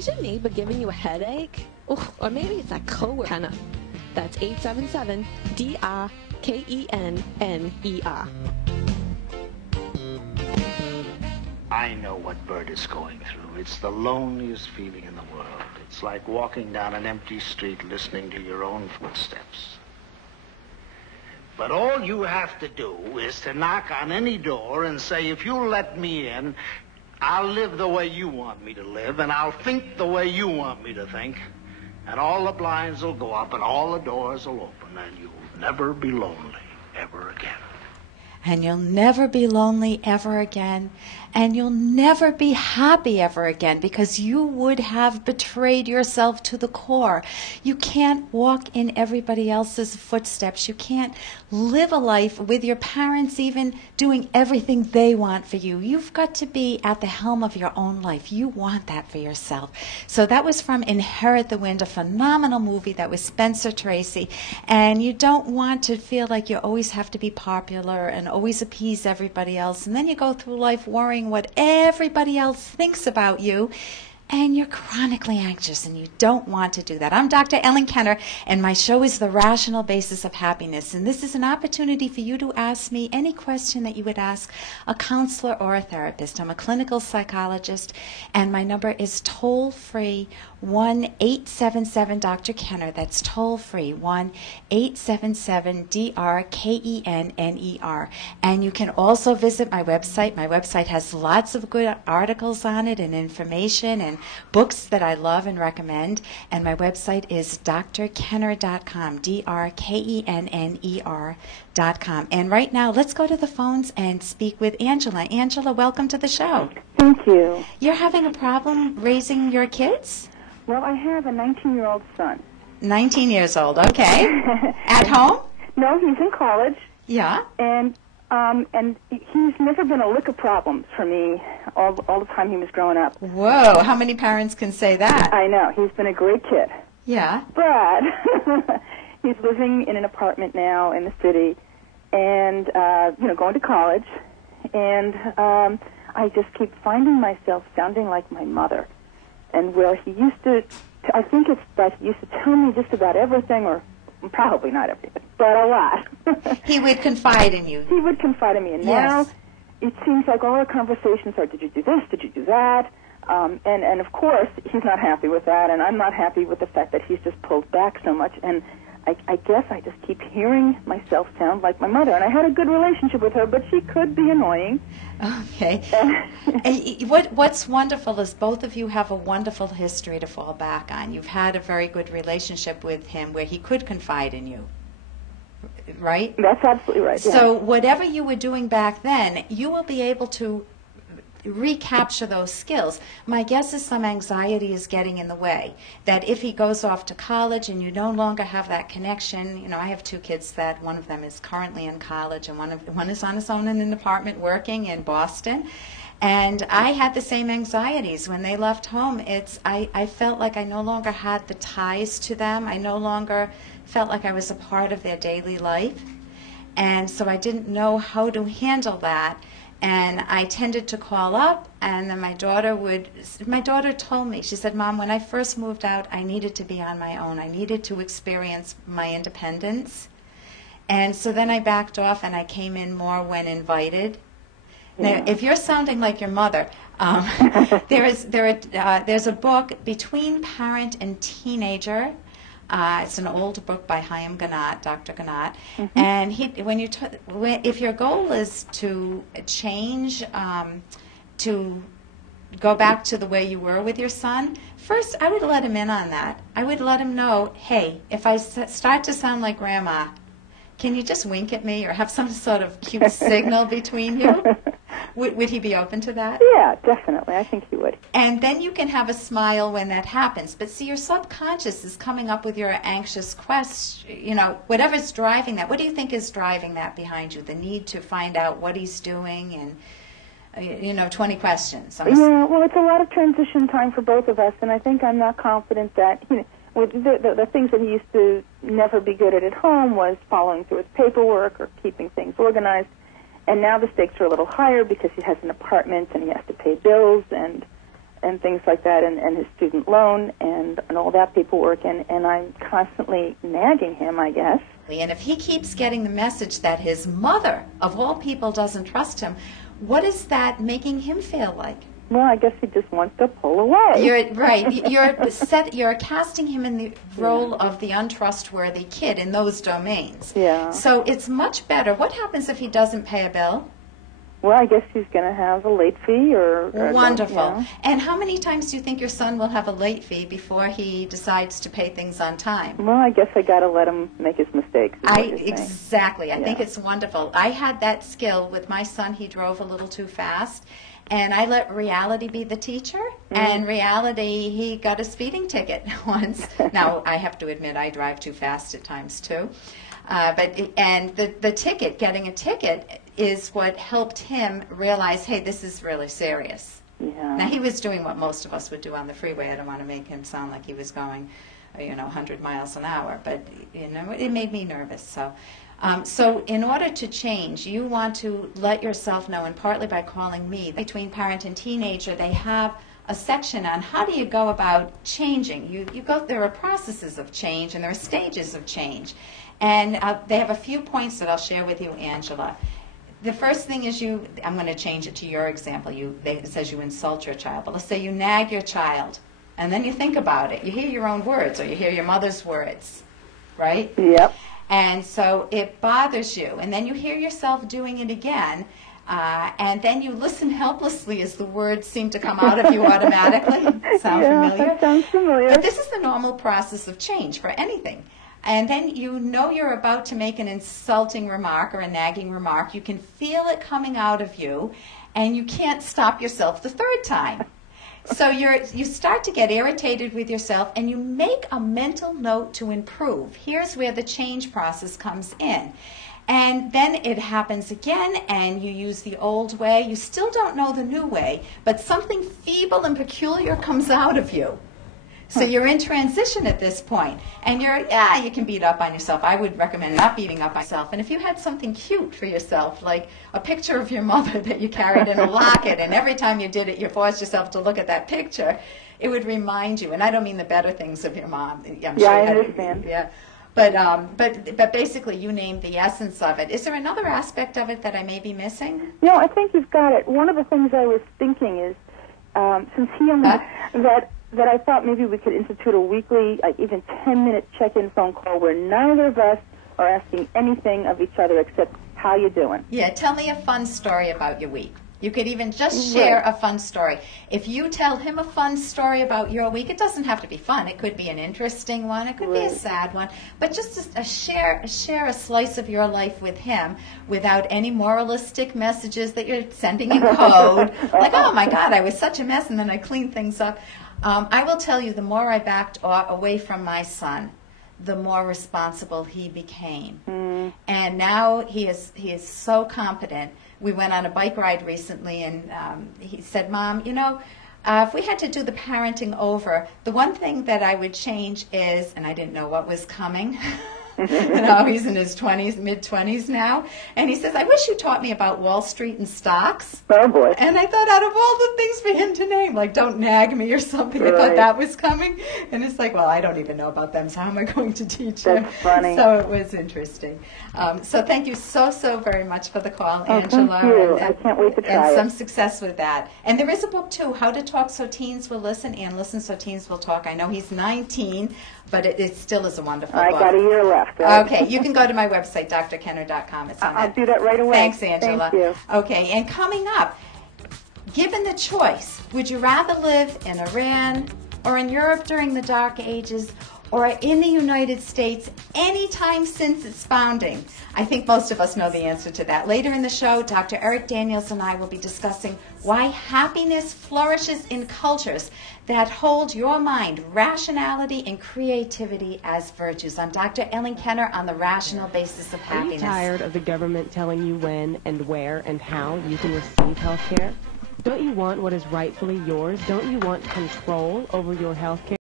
Is your neighbor giving you a headache? Or maybe it's that coworker. That's 877-DRKENNER. I know what Bert is going through. It's the loneliest feeling in the world. It's like walking down an empty street listening to your own footsteps. But all you have to do is to knock on any door and say, if you'll let me in, I'll live the way you want me to live, and I'll think the way you want me to think. And all the blinds will go up, and all the doors will open, and you'll never be lonely ever again. And you'll never be lonely ever again. And you'll never be happy ever again, because you would have betrayed yourself to the core. You can't walk in everybody else's footsteps. You can't live a life with your parents even doing everything they want for you. You've got to be at the helm of your own life. You want that for yourself. So that was from Inherit the Wind, a phenomenal movie that was Spencer Tracy. And you don't want to feel like you always have to be popular and always appease everybody else. And then you go through life worrying what everybody else thinks about you, and you're chronically anxious, and you don't want to do that. I'm Dr. Ellen Kenner, and my show is The Rational Basis of Happiness, and this is an opportunity for you to ask me any question that you would ask a counselor or a therapist. I'm a clinical psychologist, and my number is toll-free 1-877-Dr. That's toll-free 1-877-DRKENNER. And you can also visit my website. My website has lots of good articles on it and information and books that I love and recommend. And my website is drkenner.com, DRKENNER.com. And right now, let's go to the phones and speak with Angela. Angela, welcome to the show. Thank you. You're having a problem raising your kids? Well, I have a 19-year-old son. 19 years old, okay. At home? No, he's in college. Yeah. And he's never been a lick of problems for me all the time he was growing up. Whoa, how many parents can say that? I know. He's been a great kid. Yeah. But he's living in an apartment now in the city and, going to college. And I just keep finding myself sounding like my mother. And where he used to, I think it's that he used to tell me just about everything, or probably not everything, but a lot. He would confide in you. He would confide in me. And yes. Now it seems like all our conversations are, did you do this, did you do that? And of course, he's not happy with that, and I'm not happy with the fact that he's just pulled back so much. And I guess I just keep hearing myself sound like my mother. And I had a good relationship with her, but she could be annoying. Okay. What's wonderful is both of you have a wonderful history to fall back on. You've had a very good relationship with him where he could confide in you, right? That's absolutely right. Yeah. So whatever you were doing back then, you will be able to recapture those skills. My guess is some anxiety is getting in the way, that if he goes off to college and you no longer have that connection. I have two kids that one of them is currently in college and one is on his own in an apartment working in Boston. And I had the same anxieties when they left home. I felt like I no longer had the ties to them. I no longer felt like I was a part of their daily life. And so I didn't know how to handle that. And I tended to call up, and then my daughter told me, she said, Mom, when I first moved out, I needed to be on my own. I needed to experience my independence. And so then I backed off, and I came in more when invited. Now, if you're sounding like your mother, there's a book, Between Parent and Teenager. It's an old book by Chaim Ganat, Dr. Ganat, and if your goal is to change, to go back to the way you were with your son, first I would let him in on that. I would let him know, hey, if I start to sound like Grandma, can you just wink at me or have some sort of cute signal between you? Would he be open to that? Yeah, definitely. I think he would. And then you can have a smile when that happens. But see, your subconscious is coming up with your anxious whatever's driving that. What do you think is driving that behind you? The need to find out what he's doing and, 20 questions. Yeah, well, it's a lot of transition time for both of us, and I think I'm not confident that, with the things that he used to never be good at home was following through with paperwork or keeping things organized. And now the stakes are a little higher because he has an apartment and he has to pay bills, and and things like that, and his student loan and all that paperwork, and I'm constantly nagging him, I guess. And if he keeps getting the message that his mother, of all people, doesn't trust him, what is that making him feel like? Well, I guess he just wants to pull away. You're right. You're casting him in the role of the untrustworthy kid in those domains. Yeah. So it's much better. What happens if he doesn't pay a bill? Well, I guess he's going to have a late fee or Wonderful. Yeah. And how many times do you think your son will have a late fee before he decides to pay things on time? Well, I guess I got to let him make his mistakes. Exactly. I think it's wonderful. I had that skill with my son. He drove a little too fast. And I let reality be the teacher, and reality, he got a speeding ticket once. Now, I have to admit, I drive too fast at times, too. But the ticket, getting a ticket, is what helped him realize, hey, this is really serious. Yeah. Now, he was doing what most of us would do on the freeway. I don't want to make him sound like he was going, 100 miles an hour, but, it made me nervous, so... So in order to change, you want to let yourself know, and partly by calling me, between parent and teenager, they have a section on how do you go about changing. There are processes of change, and there are stages of change. And they have a few points that I'll share with you, Angela. The first thing is I'm going to change it to your example. It says you insult your child. But let's say you nag your child, and then you think about it. You hear your own words, or you hear your mother's words, right? Yep. And so it bothers you. And then you hear yourself doing it again. And then you listen helplessly as the words seem to come out of you automatically. Sound familiar? That sounds familiar. But this is the normal process of change for anything. And then you're about to make an insulting remark or a nagging remark. You can feel it coming out of you, and you can't stop yourself the third time. So you start to get irritated with yourself, and you make a mental note to improve. Here's where the change process comes in. And then it happens again, and you use the old way. You still don't know the new way, but something feeble and peculiar comes out of you. So you're in transition at this point, and you can beat up on yourself. I would recommend not beating up on yourself. And if you had something cute for yourself, like a picture of your mother that you carried in a locket, and every time you did it, you forced yourself to look at that picture, it would remind you. And I don't mean the better things of your mom. I understand. Yeah. But basically, you named the essence of it. Is there another aspect of it that I may be missing? No, I think you've got it. One of the things I was thinking is, since he only that I thought maybe we could institute a weekly, even 10-minute check-in phone call where neither of us are asking anything of each other except how you doing. Yeah, tell me a fun story about your week. You could even just share a fun story. If you tell him a fun story about your week, it doesn't have to be fun. It could be an interesting one. It could be a sad one. But just share a slice of your life with him without any moralistic messages that you're sending in code. Like, oh, my God, I was such a mess, and then I cleaned things up. I will tell you, the more I backed away from my son, the more responsible he became. And now he is so competent. We went on a bike ride recently, and he said, Mom, if we had to do the parenting over, the one thing that I would change is, and I didn't know what was coming. He's in his mid-20s now. And he says, I wish you taught me about Wall Street and stocks. Oh, boy. And I thought, out of all the things for him to name, like, don't nag me or something, I thought that was coming. And it's like, well, I don't even know about them, so how am I going to teach him? That's funny. So it was interesting. So thank you so very much for the call, Angela. Thank you. I can't wait to try and it. some success with that. And there is a book, too, How to Talk So Teens Will Listen, and Listen So Teens Will Talk. I know he's 19, but it still is a wonderful book. I got a year left. Right? Okay, you can go to my website, drkenner.com. It's on I'll do that right away. Thanks, Angela. Thank you. Okay, and coming up, given the choice, would you rather live in Iran or in Europe during the Dark Ages or in the United States any time since its founding? I think most of us know the answer to that. Later in the show, Dr. Eric Daniels and I will be discussing why happiness flourishes in cultures that hold your mind, rationality, and creativity as virtues. I'm Dr. Ellen Kenner on the rational basis of happiness. Are you tired of the government telling you when and where and how you can receive health care? Don't you want what is rightfully yours? Don't you want control over your health care?